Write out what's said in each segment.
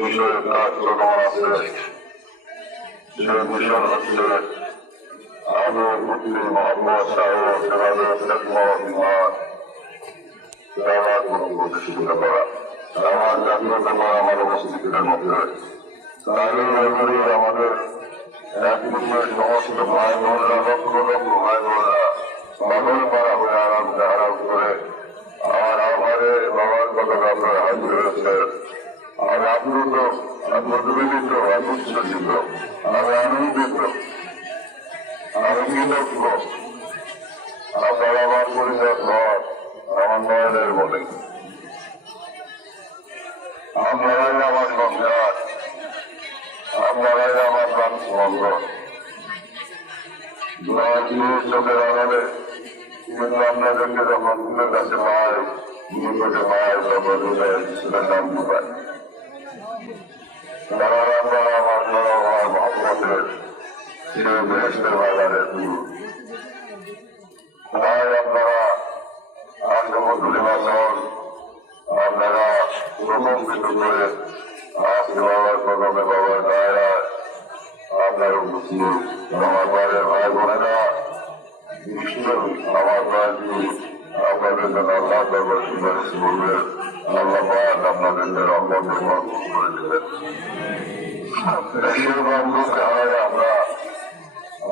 বিষয়ে কার্যক্রম আছে, সে বিষয় হচ্ছে আমাদের মুক্তি মোহাম্মদ সাহেব প্রতিষ্ঠিত করা, আমার জাগ্রত করা আমার উপস্থিতির মধ্যে। তাহলে আমাদের এক মুখের সমস্ত ভাই বোনরা, লক্ষ লক্ষ ভাই বোনরা পাগল পাড়া হয়ে আরাম করে আমার আহ্বানে বাবার কথা আপনার হাজির হয়েছে। আমি আপ্লুত, আমি উদ্বেলিত, আমি উচ্ছ্বসিত, আমি আনন্দিত, আমি কৃতজ্ঞ। আপনার আমার পরিচয় ঘর আমার নয়নের বলে, আপনারাই আমার সংসার, আপনারাই আমার প্রাণ স্পন্দন। চোখের আড়ালে কিন্তু আপনাদেরকে যখন মুখের কাছে পাই, নিকটে পাই, তখন হৃদয়ের শান্তি পাই। তারা আপনারা আমার মহব্বতের সেই বেহেশতের বাজারের দূর। তাই আপনারা আত্মমধুরী বাসন আপনারা প্রকম্পিত করে আজকে বাবার কদমে বাবার দায়রায় আপনার উপস্থিত আমার বাইরের ভাই বোনেরা নিশ্চয়ই আমার ভাইটি আপনাদের জন্য আল্লাহ দরবার সুপারিশ করবেন। আল্লাহ পাক আপনাদের রহমতের মজবুত করে দেবেন। বেশিরভাগ লোক হারায় আমরা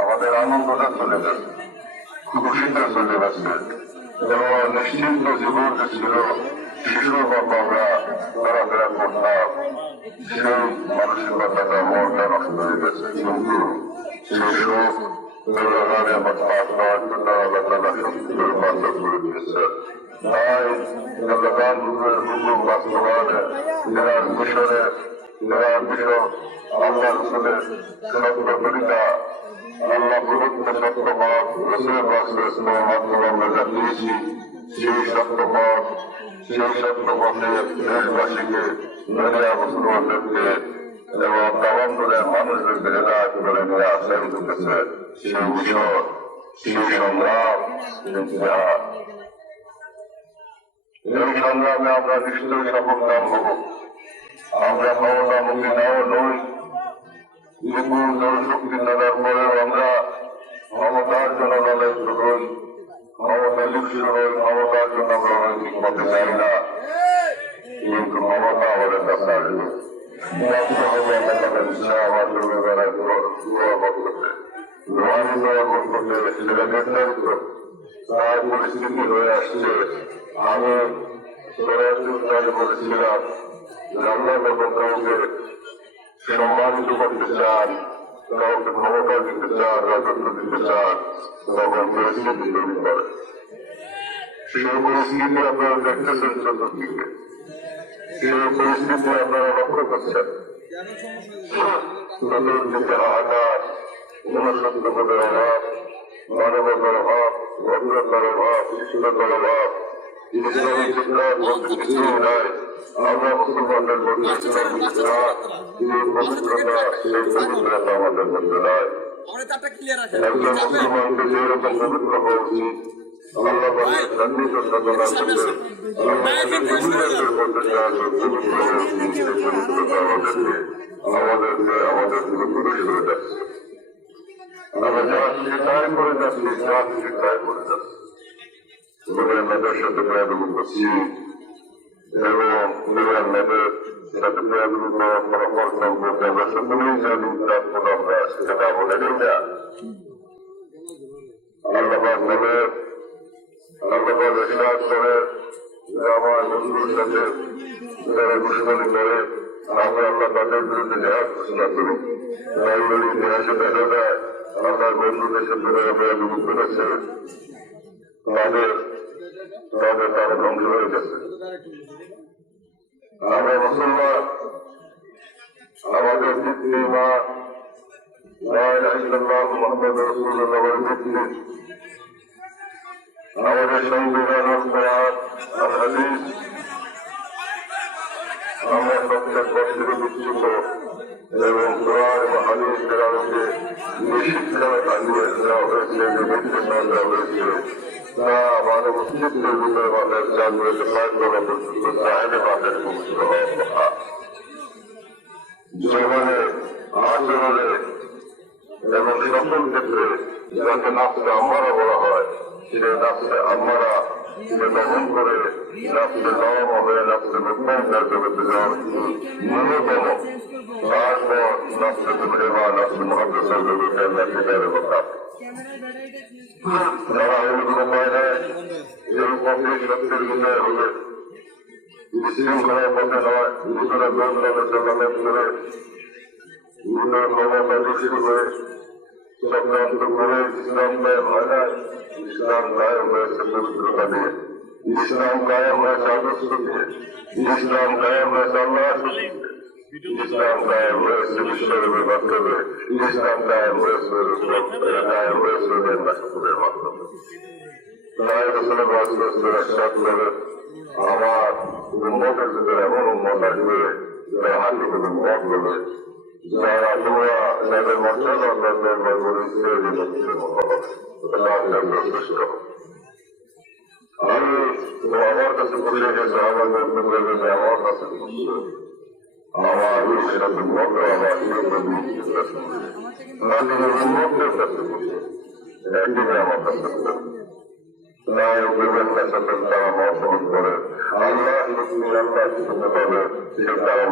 আমাদের আনন্দটা চলে গেছে, খুশিটা চলে গেছে এবং নিশ্চিন্ত জীবন ছিল শিশুর মতো আমরা চলাফেরা করতাম, সেই মানসিকতাটা মনটা নষ্ট হয়ে গেছে। কিন্তু সেই সুখ সেই সত্যপথ সেই সত্যপথের দেশবাসীকে মুসলমানদেরকে এবং দাবান্তরের মানুষদেরকে হেদায়ত করে নিয়ে আসা ঢুকেছে সেই মিশন, সেই সংগ্রাম, এই সংগ্রামে আমরা নিশ্চয়ই সফলকাম হব। আমরা ক্ষমতা মুক্তি নাও নই, বিপুল জনশক্তি নেওয়ার পরেও আমরা ক্ষমতার জন্য লড়াইত হই, ক্ষমতা লিপ্ত হই, ক্ষমতার জন্য আমরা রাজনৈতিক পথে যাই না, কিন্তু ক্ষমতা আমাদের কাছে আসবে। আমার জন্য বেড়ায় তার পরিস্থিতি হয়ে আসছে। আমি বলেছিলাম আল্লাহ যখন কাউকে সম্মানিত করতে চান, কাউকে ক্ষমতা দিতে চান, রাজত্ব দিতে চান, তখন পরিস্থিতি তৈরি করে। সেই পরিস্থিতি আপনারা দেখতেছেন চতুর্দিকে, সেই পরিস্থিতি আপনারা লক্ষ্য করছেন। চতুর্দিকে হাহাকার, মনুষ্যত্বের অভাব, মানবতার অভাব, ভদ্রতার অভাব, শিশুরতার অভাব, ইসলামিক ইসলাম বলতে কিছুই নাই। আমরা মুসলমানদের মধ্যে পবিত্রতা, সেই পবিত্রতা আমাদের মধ্যে নাই। একজন মুসলমানকে যেরকম পবিত্র হওয়া উচিত, আল্লাহ সন্নিহিত সাধনা করতে আমাদের পুরোপুরি হয়ে যাচ্ছে। আমরা যা চিন্তায় করে যাচ্ছি, যা চিন্তায় করে যাচ্ছি, মেয়েদের সাথে মেয়েগুলো করছি এবং মেয়েদের সাথে মেয়েগুলো পরামর্শ করতে আমরা সকলেই জানি আমরা সেটা বলে না। আল্লাহ বলে আল্লাহ ইসলাম করে আমার বন্ধুর সাথে যারা দুশ্মনী করে আমরা আল্লাহ তাদের বিরুদ্ধে জাহাজ ঘোষণা করি। ইতিহাসে দেখা যায় আমার বন্ধুদের সাথে যারা মেয়েগুলো করেছে তারা ধ্বংস হয়ে গেছে। আমরা মুসলমান, আমাদের ভিত্তি মা মোহাম্মদ রাসূলুল্লাহ ভিত্তি, আমাদের সংবিধান হাদিস, আমরা প্রত্যেক বছরে বিচ্ছুত এবং কোরআন এবং হাদিসের আলোকে শিক্ষা আনিয়ে দেওয়া হয়েছে, যে নির্দেশনা দেওয়া হয়েছে তা আমাদের মুসলিমদের ভিতরে আমাদের জানবে পাঁচ বলা পর্যন্ত চাইলে আমাদের মুক্ত হওয়া। জীবনে, আচরণে এবং সকল ক্ষেত্রে যাকে নাফসে আম্মারা বলা হয়, সে নাফসে আম্মারা সে দমন করে নাফসে নরম হয়ে নাফসে মুক্তার জগতে যাওয়ার ন্যূনতম, তারপর নাফসে তুলহেমা নাফসে মহাপ্রসার জগতে নাফসের কথা যারা এরকম উপায় নেয়, এই পথে সত্যের বিষয় হবে বিশৃঙ্খলার পথে নয়, ভিতরে দৌড়ানোর জন্য করে ভিতরে ক্ষমতা দূষিত করে চক্রান্ত করে ইসলাম কায়েম হয় না। ইসলাম কায়েম হয়েছে পবিত্রতা দিয়ে, ইসলাম কায়েম হয়েছে আদর্শ দিয়ে, ইসলাম কায়েম হয়েছে আল্লাহ, ইসলাম কায়েম হয়েছে বিশ্বের মাধ্যমে, ইসলাম কায়েম হয়েছে রাষ্ট্রের মাধ্যমে। তাই রসুলের বাস্তবের একসাথ করে আমার উন্মতের ভিতরে এমন উন্মত আসবে যারা হাতে করে মত করবে, যারা তোমরা যাদের মর্যাদা অন্যান্যের করেছে আমি আমার কাছে বলে গেছে আমাদের আমার কাছে আমার সাথে মত আমার উন্মতের কাছে একদিনে আমার কাছে তারা মহসন করে আল্লাহ শুনতে পাবে সে তারা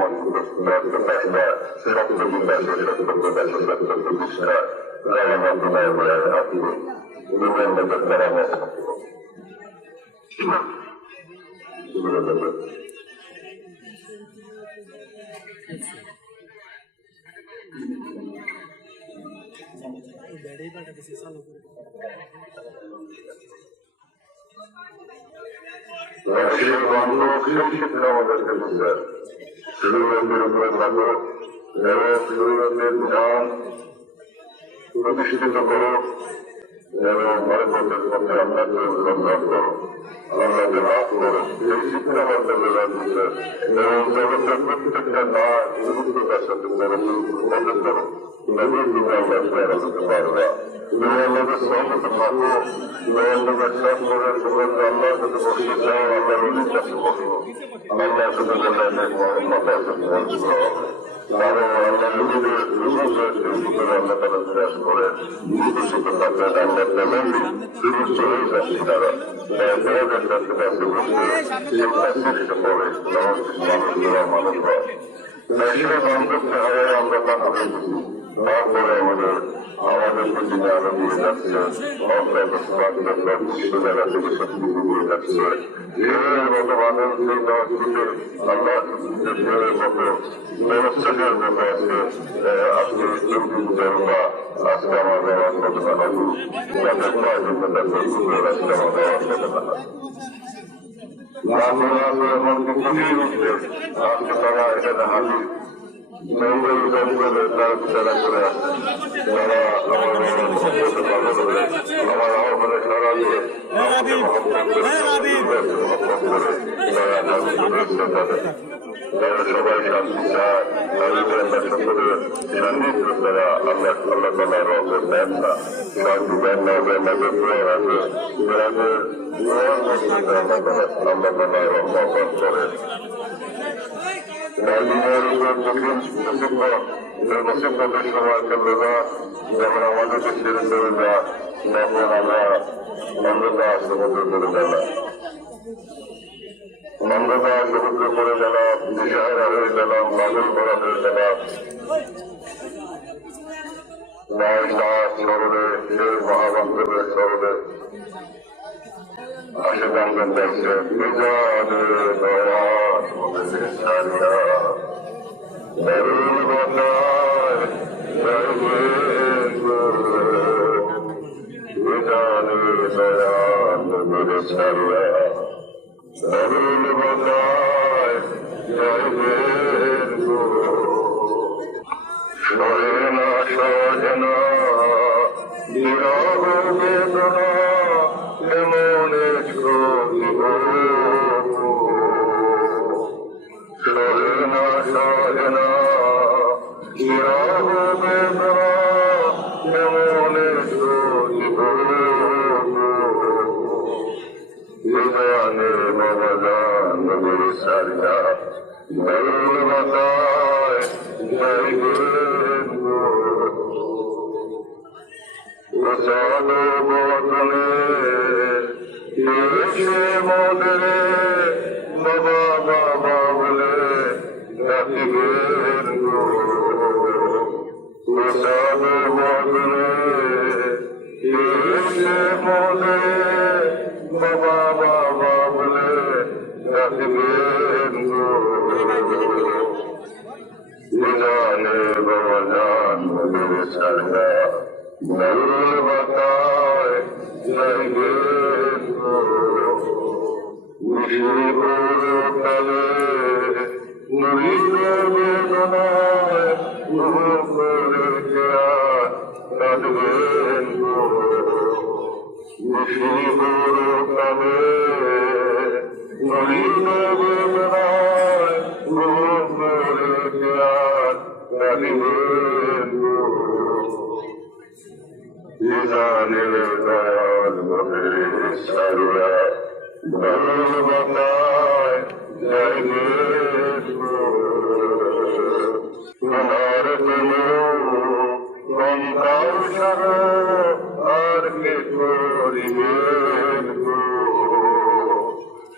আমাদেরকে বুঝলেন শরীরের উপরে থাকো এবং শরীরের ধ্যান প্রতিষ্ঠিত করো এবং ভারতের পক্ষে আপনাকে সংগ্রাম করো, আল্লাহকে লাভ করো। এই শিক্ষা আমাদের দিচ্ছেন এবং জগতের প্রত্যেকটা কাজ গুরুত্বতার সাথে মনে করো, নবীর দিকে আল্লাহ হতে পারবে। তুমি আল্লাহকে সহমতে থাকো, তুমি আল্লাহকে সাথ করে তোমাকে আল্লাহর সাথে বসতে চাও, আল্লাহর অনেক কাছে বসো, আল্লাহর সাথে মাথার সাথে বসতে হবে। কারণ আল্লাহ নবীদের রুজু হয়েছে ভিতরে আল্লাহ তারা বিরাজ করেন, নিজেদের সাথে থাকলেন আল্লাহ তেমনি রুজু হয়ে যাচ্ছে তারা তোমাদের কাছে কাছে বসে সেই কাছে পড়ে মানুষরা মানুষ হয়। সেটা দান করতে হবে, আমরা তা করে তারপরে আমাদের প্রতি আরো দিয়ে যাচ্ছে বিভিন্ন জায়গা থেকে শক্তি দিয়ে যাচ্ছে ঢেউয়ের মতো মানুষ সেই দশটিতে আল্লাহ ঢেউয়ের মতো ব্যবস্থার মতো আছে। আজকে জনতা আজকে আমাদের কতটা লাগু যাদের প্রয়োজন আজকে আমাদের কতটা এমন কিছু উঠছে আজকে তারা এখানে হাজির তার বিচারা করে তারা আমার আহ্বানে সারা দিয়ে সবাই শান্তি চায় তাদের সকলের সান্নিধ্য তারা আল্লাহ আল্লাহ তালা রবের দেন না কিন্তু দেন না আমাদের প্রয়ার আছে আল্লাহ তালা রহমান করেন। মুসিবতের সময় চলবে না, যখন আমাদেরকে ছেড়ে চলে যায় তখন আমরা অন্ধকার সমুদ্র করে গেলাম, অন্ধকার সমুদ্র করে গেলাম, দিশাহারা হয়ে গেলাম, পাগল করা হয়ে গেলাম। স্মরণে সেই মহাবান্ধবের স্মরণে আসে গান দেখছে দারুল বনায় দয়ান মেরে ছাড়িয়া দারুল বনায় সহে না সহে না বিরহ বেদনা এমন সহে না সহে না বিরহ বেদনা এমন বিদানে নবজান নবীর সারিয়া দারুল বাতায় যাইবেন গো প্রসাদ বদলে এসে মনে বাবা বাবা বলে ডাকবেন গো জানে বাবা জান বলে ছাড়া নরুল বাতায় যাইবেন গো নিশিপুরকালে নলিন বেদনায় করে কাঁদবেন গো নিশিপুরকালে নলিন বেদনায় করে কাঁদবেন গো জানে দয়াল বলে ছাড়া নরুল বাতায় যাইবেন গো তোমার কোনো কঙ্কাল ছাড়া আর কে করিবেন গো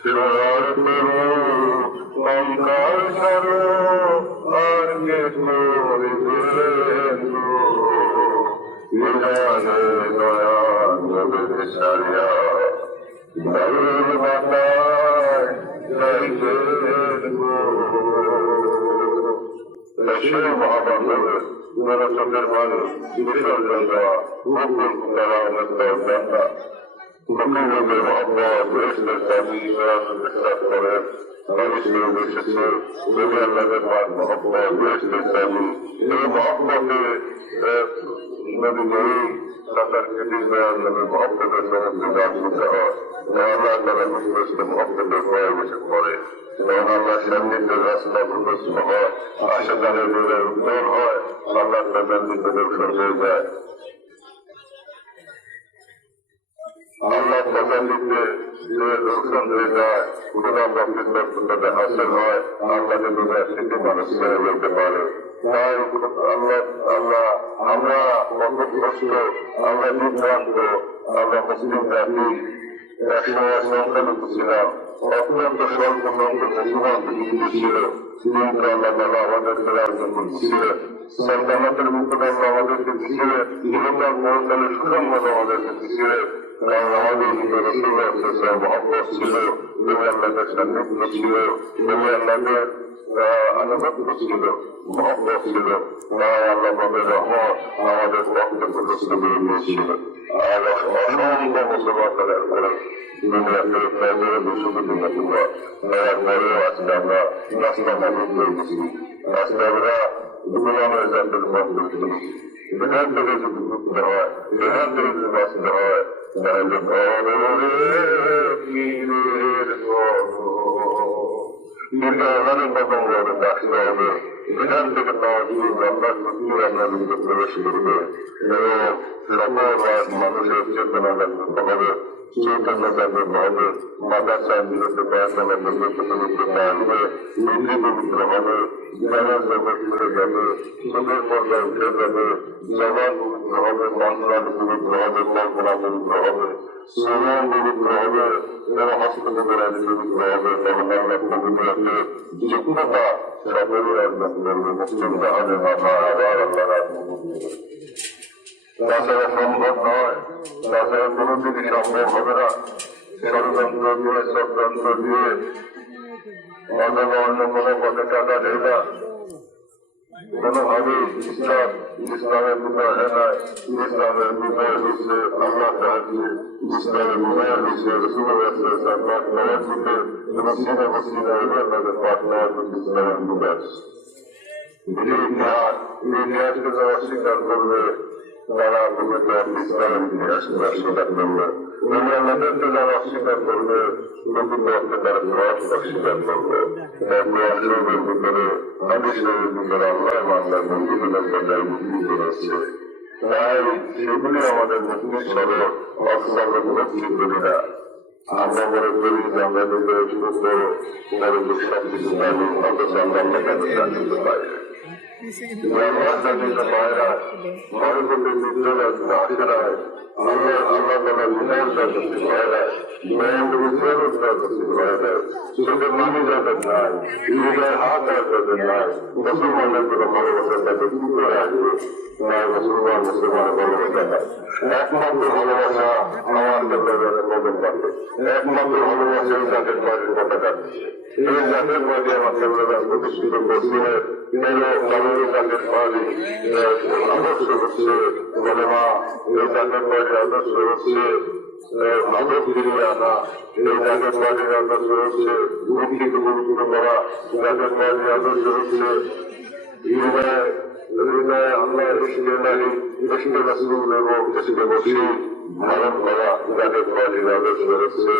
তোমার কোনো কঙ্কাল ছাড়া আর কে করিবেন গো জানে দয়াল বলে ছাড়া নরুল বাতায় যাইবেন গো সেই মহাবান্ধব যারা চোখের মানুষ বিসর্জন দেওয়া মুকুল তারা অনুষ্ঠান ফকির লোকের মহব্বত বেহেশতের দাবি বিশ্বাস করেন মানুষের উদ্দেশ্যে নবী আল্লাহের মান মহব্বত বেহেশতের দাবি এই মহব্বতে নবী নেই তাদেরকে দিলেন নবী মহব্বতের সমস্ত কাজ করতে হয় আল্লাহ তারা মুখস্থ মহব্বতের ভয়ে বসে পড়ে তখন আল্লাহ সান্নিধ্যে রাস্তা প্রদর্শন হয় আশাদানের দিনের উত্তর হয় আল্লাহ তাদের দিনের সঙ্গে যায় আল্লাহ তাদের দিকে লোকসান হয়ে যায় পুরোনো বক্তৃত্ব হাসিল হয় আল্লাহকে দুনিয়া থেকে মানুষ ছেড়ে বলতে পারে তাই আল্লাহ আল্লাহ আমরা কষ্ট আমরা বিভ্রান্ত আমরা মুসলিম জাতি একসময় সংখ্যালঘু ছিলাম অত্যন্ত স্বল্প সংখ্যক মুসলমান পৃথিবীতে ছিল কিন্তু আল্লাহ তাআলা আমাদেরকে রাজন ছিলেন সন্তানদের মুখে আমাদেরকে দিয়েছিলেন জীবনকাল মরণকালের সুসংবাদ আমাদেরকে দিয়েছিলেন কারণ আমাদের ভিতরে রসুলের মহব্বত ছিল তুমি আল্লাহদের সান্নিধ্য ছিল তুমি আল্লাহদের আনুগত্য ছিল মহব্বত ছিল তাই আল্লাহ পাকের রহমত আমাদের পক্ষে প্রদর্শন করে দিয়েছিল আর অসংখ্য মুসলমান তাদের করে দুনিয়াতে প্রায় 200 কোটি মুসলমান তারপরেও আজকে আমরা রাস্তা মাদক হয়ে গেছি রাস্তা আমরা দুর্গমের জাতের বন্ধ করি এখান থেকে যদি ঘুরতে হয় এখান থেকে যদি বাঁচতে হয় তাহলে ডাকতে হবে এখান থেকে আমরা প্রবেশ করবে এবং সকল মানুষের চেতনা জাগ্রত হবে চৈতন্য জাগ্রত হবে মাদ্রাসার বিরুদ্ধে পড়াশোনা করতে পারবে বুদ্ধি পবিত্র হবে জ্ঞানের জগৎ ঘুরে যাবে চোখের পর্দা উঠে যাবে জবান পবিত্র হবে মন্ত্রাণ পবিত্র হবে কল্পনা পবিত্র হবে শ্রবণ পবিত্র হবে এবং হস্তক্ষেপের আদি পবিত্র হবে তখন আল্লাহ পবিত্রকে যোগ্যতা সকলেই একদম করবে মুসলিম তাহলে মাথা আবার আল্লাহ তাছাড়া সম্ভব নয় তাছাড়া কোনোদিনই সম্ভব হবে না ষড়যন্ত্র দিয়ে চক্রান্ত দিয়ে অথবা অন্য কোনো পথে টাকা ঢেলা কোনোভাবে ইসলামের বিনয় নয় ইসলামের বিনয় হচ্ছে আল্লাহ সাহায্যে ইসলামের বিনয় হচ্ছে রসুলের সাল্লাল্লাহু আলাইহি ওয়াসাল্লাম এবং সিনে মসজিদে তাদের পার্টনার ইসলামের বিনয় ইতিহাসকে যারা স্বীকার করবে তারা ভূমিকা ইসলামের ইতিহাসকে অস্বীকার করবে আমাদেরকে যারা অস্বীকার করবে প্রকৃত তারা গ্রহ অস্বীকার করবে গ্রহের ভিতরে হাদিসের ভিতরে আল্লাহ বাংলার মন্দিরের কথায় বুদ্ধি করেছে তাই সেগুলি আমাদের মুক্তি স্বরূপ অস্বীকার করতে করি না আমরা মনে করি যে আমরা নিজের সুস্থ সব কিছু জানি অথচ আমরা জানতে পারি আমার জাতির মায়েরা মনে করলে নির্জন আসে নাই আল্লাহ আল্লাহ তালা গুণের যাদের মায়েরা মেয়ের উদ্ধার উদ্ধার করতে মায়েরা চোখের মানি যাদের নাই হৃদয়ের হাত আর যাদের নাই মুসলমানের কোনো ভালোবাসা তাদের কি করে আসবে নাই মুসলমান মুসলমানের ভালোবাসা নাই একমাত্র ভালোবাসা আমার যাদের মদন পাবে একমাত্র ভালোবাসা এই জাতের বাড়ির পতাকা এই জাতের বাড়ি আমার কেবল প্রতিষ্ঠিত করছিলেন জাতের বাড়ি আদর্শ হচ্ছে বলেমা এই জাতের বাড়ির আদর্শ হচ্ছে আদর্শ ফিরিয়ে আনা এই জাতের বাড়ির আদর্শ হচ্ছে মুক্তিকে গুরুত্ব করা জাতের বাড়ির আদর্শ হচ্ছে হৃদয়ে আল্লাহ এসে নারী এসে রাসূল এবং এসে বসে ধারণ করা জাতের বাড়ির আদর্শ হচ্ছে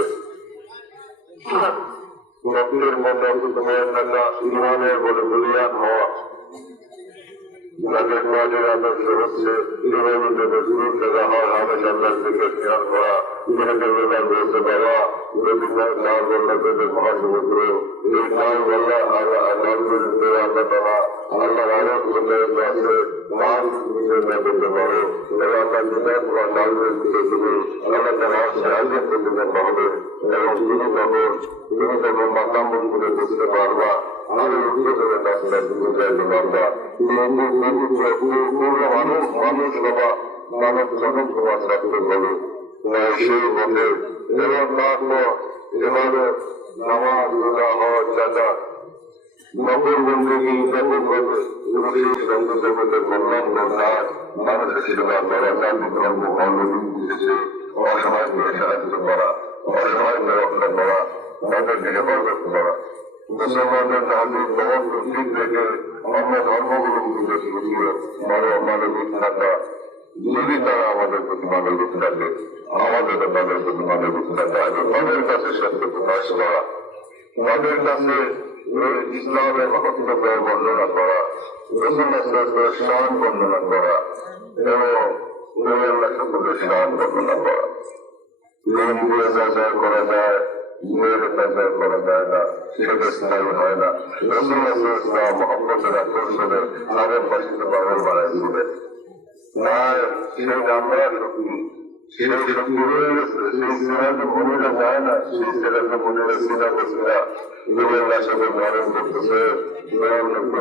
রক্তের মধ্যে তোমার টাকা ইমানের বলে বলিয়ান হওয়া যাদের কাজের আদর্শ হচ্ছে শুরুর থেকে হয় হামেশ আল্লাহর দিকে খেয়াল করা যাকে বেদার বলতে পারা রবীন্দ্রনাথ নাম বললা তাদের মহাসমুদ্র এই নাম বললা আল্লাহ তারা আল্লাহ আরব বলতে আছে নাম করতে পারো এলাকার বিধান বা নামের দিকে তুমি আল্লাহ তারা সাহায্য করতে পারবে এবং তুমি তখন মাতাম করে বুঝতে পারবা আরো উত্তর করে রাস্তায় তুমি যাইতে পারবা মানুষ মানুষ বাবা মানব জনক তোমার থাকতে বলো সেই বন্ধে এবার তারপর এভাবে নামাজ রোজা হওয়ার চাচা নকল বন্ধুকে নকল ভাবে সেই সন্ধ্যা জগতের কল্যাণ কাজ মানুষের সেবা করা জাতি ধর্ম অন্যদিন দিয়েছে অসহায়কে সাহায্য করা অসহায়কে রক্ষা করা তাদেরকে হেফাজত করা মুসলমানদের তাদের মহৎ দিক থেকে অন্য ধর্মগুলো শুরু মানবিক থাকা যদি তারা আমাদের প্রতি মানবিক থাকে আমাদের তাদের প্রতি মানবিক থাকে তাদের কাছে সত্য প্রকাশ করা তাদের কাছে ইসলামের মহত্ব বর্ণনা করা রসুলের শান বর্ণনা করা এবং সম্পর্কে শান বর্ণনা করা করা যায় করা যায় না সেটা স্থায়ী হয় না রসুল্লাহ মোহাম্মদের আকর্ষণের আগের পাশে পাগল বাড়াই দিবেন না সেই আমরা শক্তি সেই শক্তি রয়ে গেছে সেই সিনাতে মনেরা যায় না সেই ছেলেকে মনেরা চিন্তা করছে না নিজের সাথে ধারণ করতেছে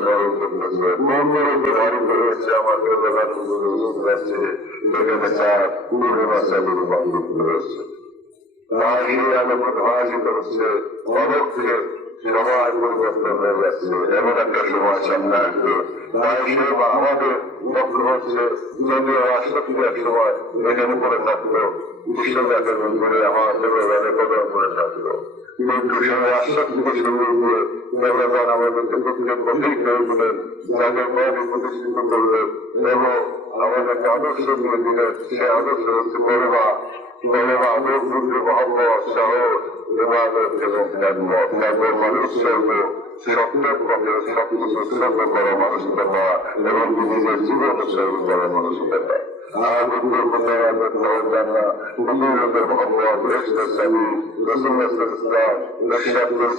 ধারণ করতেছে মনকে ধারণ করেছে আমাদের যাচ্ছে সেখানে চার পুরো বাচ্চাগুলো বান্ধব করেছে প্রভাবিত হচ্ছে অনেককে সবাই পরিবর্তন হয়ে যাচ্ছে এমন একটা সময় সামনে আসবে তাই সে আমাদের লক্ষ্য হচ্ছে যদি রাষ্ট্রপতি এক সময় এখানে করে থাকলো বিশ্বব্যাপের করে আমার দেবরানে কদম করে থাকলো কিন্তু সে রাষ্ট্রপতিকে শুরু করে দেবরান আমাদেরকে প্রত্যেক বন্ধুই করে বলেন যাদের মনে প্রতিষ্ঠিত করলেন এবং আমাদেরকে আদর্শ দিয়ে দিলেন সে আদর্শ হচ্ছে বড়বা আদর্শ মহব্বত সাহস ইবাদত এবং ত্যাগের মানুষ সর্ব সত্যের পক্ষে সবকিছু উৎসর্গ করা মানুষকে পাওয়া এবং নিজের জীবন উৎসর্গ করা মানুষকে পায় আর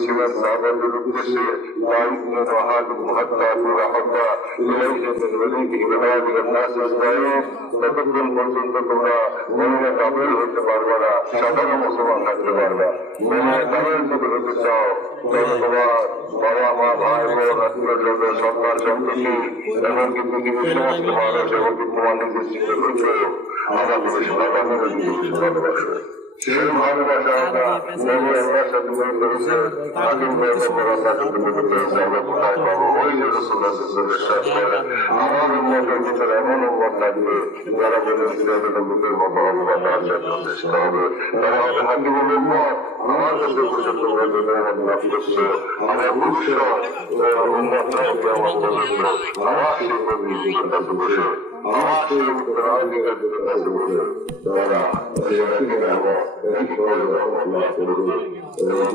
ছিলেন সাহাবাদের উদ্দেশ্যে ততক্ষণ পর্যন্ত তোমরা মনে কামেল হতে পারবে না সাধারণ মুসলমান থাকতে পারবে মনে কামেল যদি হতে চাও তবে তোমার বাবা মা ভাই বোন আত্মীয় স্বজন সন্তান সন্ততি এমনকি পৃথিবীর সমস্ত মানুষ এমনকি তোমার নিজের চিন্তা করছে আমাদের ভালোবাসে সেই ভালোবাসা আমরা মনে আমার সাথে করেছে আগের আমরা কোথায় পাবো ওই যে বিশ্বাস করে আমার উন্মতের ভিতরে এমন উন্মত থাকবে যারা বলেছিলেন বুকের মতো অবগত আছে চেষ্টা হবে তারা হবে হাকিমের উন্মত আমার কাছে বসে তোমরা যদি আমার লাভ করছে আমার ভবিষ্যৎ উন্মত আমার বলেছিল আমার সেই কর্মীদের কাছে বসে আমার সেই রাজনীতির কাছে বসে তারা একই করে আল্লাহ করবে এবং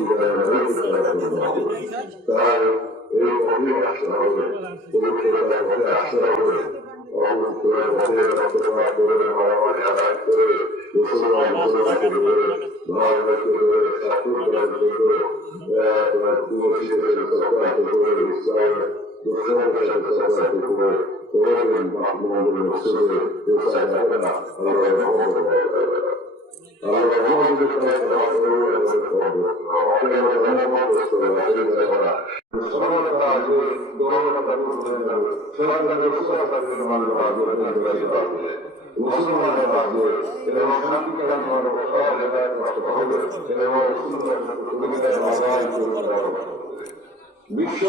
তার এই পথে আসতে হবে পবিত্রতার পথে আসতে হবে অবশ্যই পথের পথে করে মারামারি আদায় করে মুসলমান মুসলমানকে ধরে ভারতকে ধরে ঠাকুর করে ইসলামের মুসলমানের রাজ্যে এবং শান্তিকালীন বিশ্ব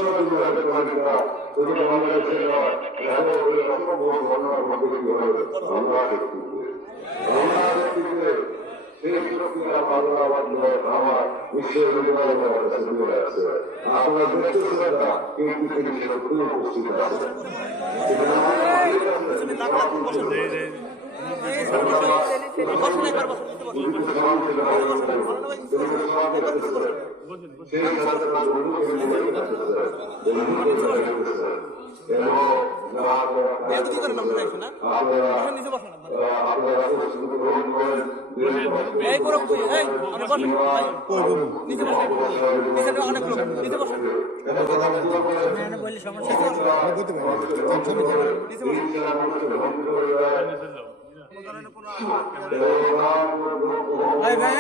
বাংলাদেশের সেই প্রক্রিয়া আমার বিশ্বের আছে আপনারা দেখতেছেন না কিন্তু তিনি সত্যি উপস্থিত আছে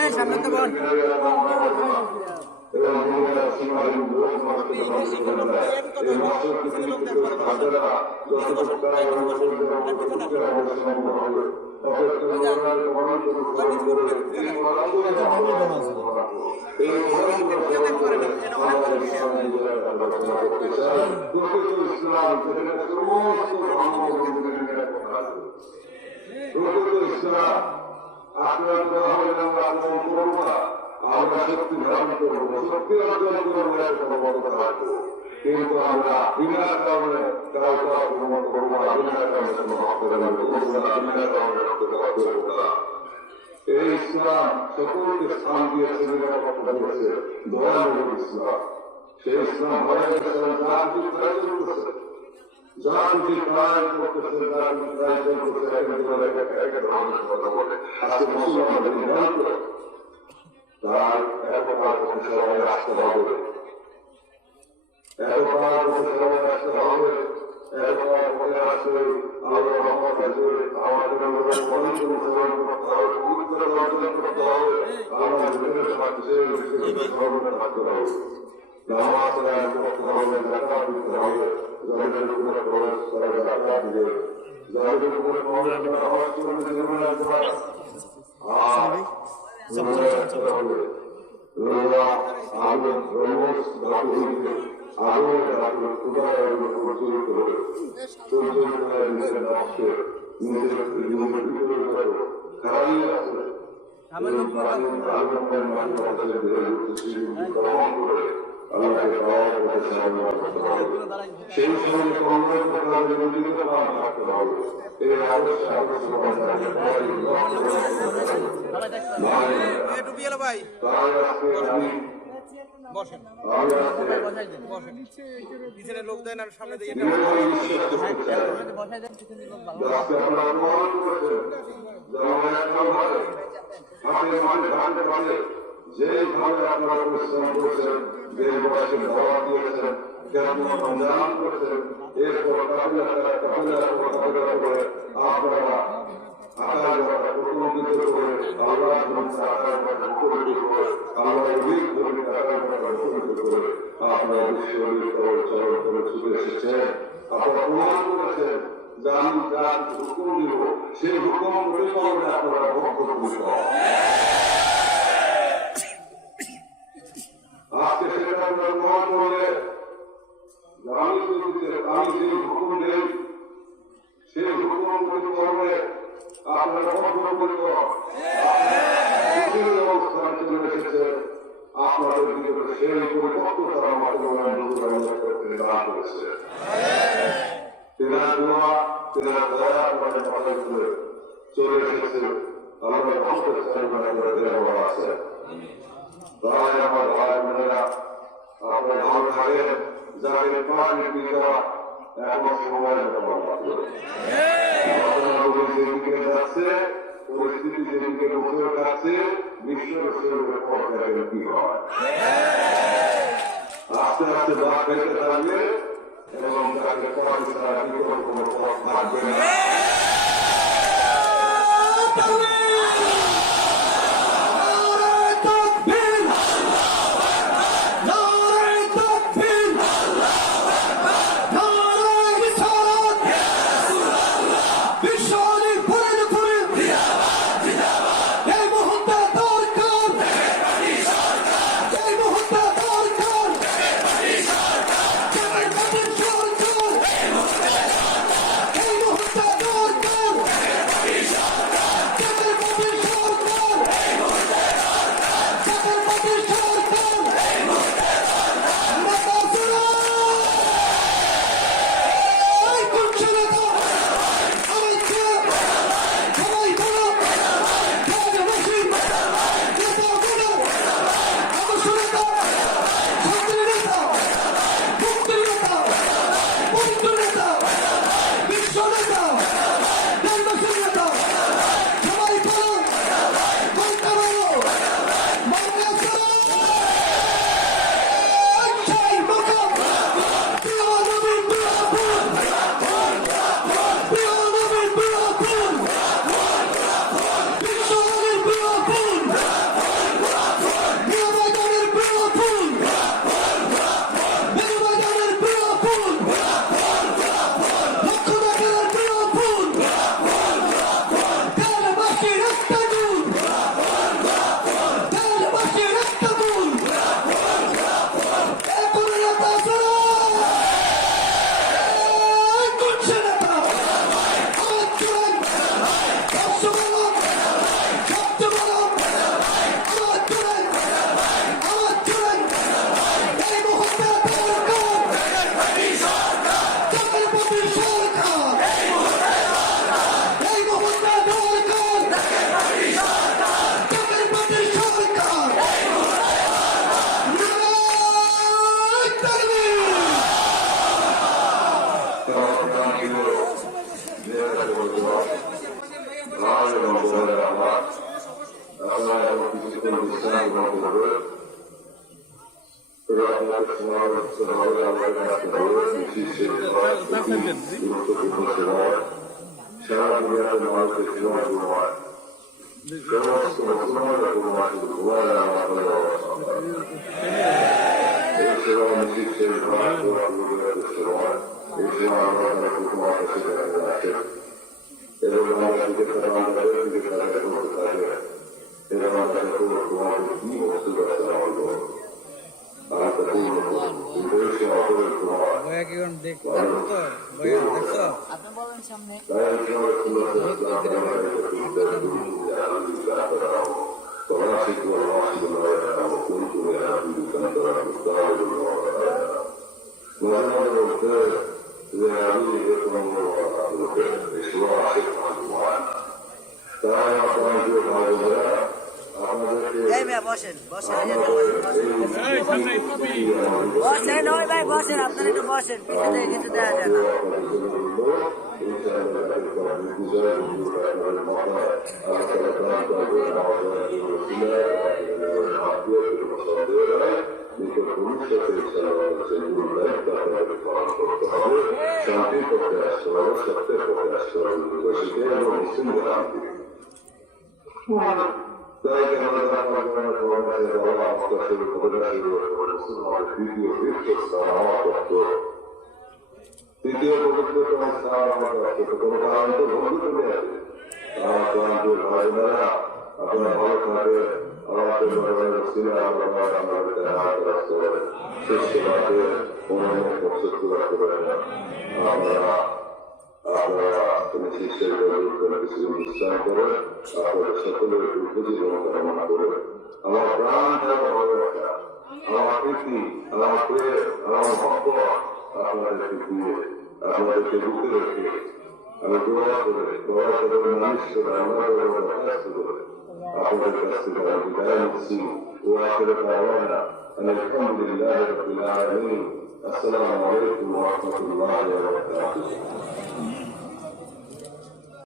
সামনে তো বল আমরা শক্তি ধারণ করবো শক্তি অর্জন করবো কিন্তু আমরা বিনা কারণে কাউকে আক্রমণ করবো না বিনা কারণে কোনো হস্তদান করবো না বিনা কারণে রক্তপাত করবো না এই ইসলাম সকলকে স্থান দিয়েছে নিরাপত্তা করেছে দয়ালু ইসলাম সেই ইসলাম হয়ে গেছে যা কিছু ট্রাই করতেছে যা কিছু ট্রাই করতেছে যা কিছু ট্রাই করতেছে একটা ধরনের কথা বলে আজকে মুসলমানদের ধ্যান করে তার একবার সবাই আসতে হবে একবার সবাই আসতে হবে একবার মনে আছে আল্লাহ রহমত আছে আমাদের অনেক অনুসরণ করতে হবে পবিত্র অর্জন করতে হবে আল্লাহ জীবনের সাথে সর্বদা থাকতে হবে নামাজ আদায় করতে হবে জাকাত দিতে হবে যাদের উপরে খরচ তারা জাকাত দিবে যাদের উপরে খরচ তারা হজ করবে জীবনে আসতে পারে সেই সঙ্গে ভাই বসেন পিছনে লোক দেন আর সামনে দিয়ে বসাই দেন পিছনে লোক ভালো যেভাবে আপনারা পরিশ্রম করছেন যে বয়সে দাওয়া দিয়েছেন কেমন রমজান করছেন এরপর কাপিলা করে আপনারা আকাশ প্রতিনিধিত্ব করে আল্লাহ আল্লাহ করে আপনারা বিশ্ববিদ্যালয় চরণ করে ছুটে এসেছেন আপনারা প্রমাণ করেছেন যে আমি যার হুকুম দিব সেই হুকুম পরিচালনে আপনারা বদ্ধপরিকর আজকে সেটা আপনারা প্রমাণ করলে আমি যে হুকুম দেই সেই হুকুম পরিচালনে আপনারা বদ্ধপরিকর অবস্থান চলে এসেছে আপনাদের ভিতরে সেই পরিপক্কতার মাধ্যমে করতে দান করেছে তেনার দোয়া তেনার দয়া আমাদের মাথায় করে চলে এসেছে আমাদের দেওয়া আছে তাই আমার ভাই বোনেরা আপনার ভালো থাকেন যাদের পানি দেওয়া এখন সময় যেদিকে যাচ্ছে পরিস্থিতি যেদিকে বছর কাছে বিশ্বের পর্যায়ে কি হয় আস্তে আস্তে বাদ পেতে থাকবে এবং তাকে পথ ছাড়া বিকল্প কোনো পথ থাকবে না। সারা দুনিয়াতে মানুষের জীবন গুণমান সমস্ত মুসলমানরা গুণমান শুধু ঘুমায় আমাদের এই সেবা নিশ্চিত সেই সময় এই সেবা আমরা তোমার কাছে আছে এবং আমরা দিকে আমাদের দিকে খেলাটা করতে থাকে এবং আমরা তোমাদের কি বস্তু আছে আমাদের আপনি বলেন সামনে বসেন বসেন বসেন ওই ভাই বসেন আপনারা একটু বসেন পিছনে কিছু দেওয়া যায় না শান্তি করতে আসতে হবে সত্যের করতে আসতে হবে মুসলিম শান্তি তাই তৃতীয় পবিত্র কোনো কারণ তো বন্ধু চলে আসে আপনার ভালো থাকে আমাদের আপনারা তুমি শিষ্যের কিছু অনুষ্ঠান করে আপনাদের সকলের উপজীবন কামনা করে আমার প্রাণ ভালোবাসা আমার প্রীতি আমার প্রেম আমার ভক্ত আপনাদেরকে দিয়ে আপনাদেরকে বুকে রেখে আমি দোয়া করে মানুষ করে আমার ব্যস্ত করে আপনাদের কাছ থেকে আমি বিদায় নিচ্ছি ও আসলে পাওয়া না আলহামদুলিল্লাহ রাব্বিল আলামিন আসসালামু আলাইকুম ওয়া রাহমাতুল্লাহি ওয়া বারাকাতুহু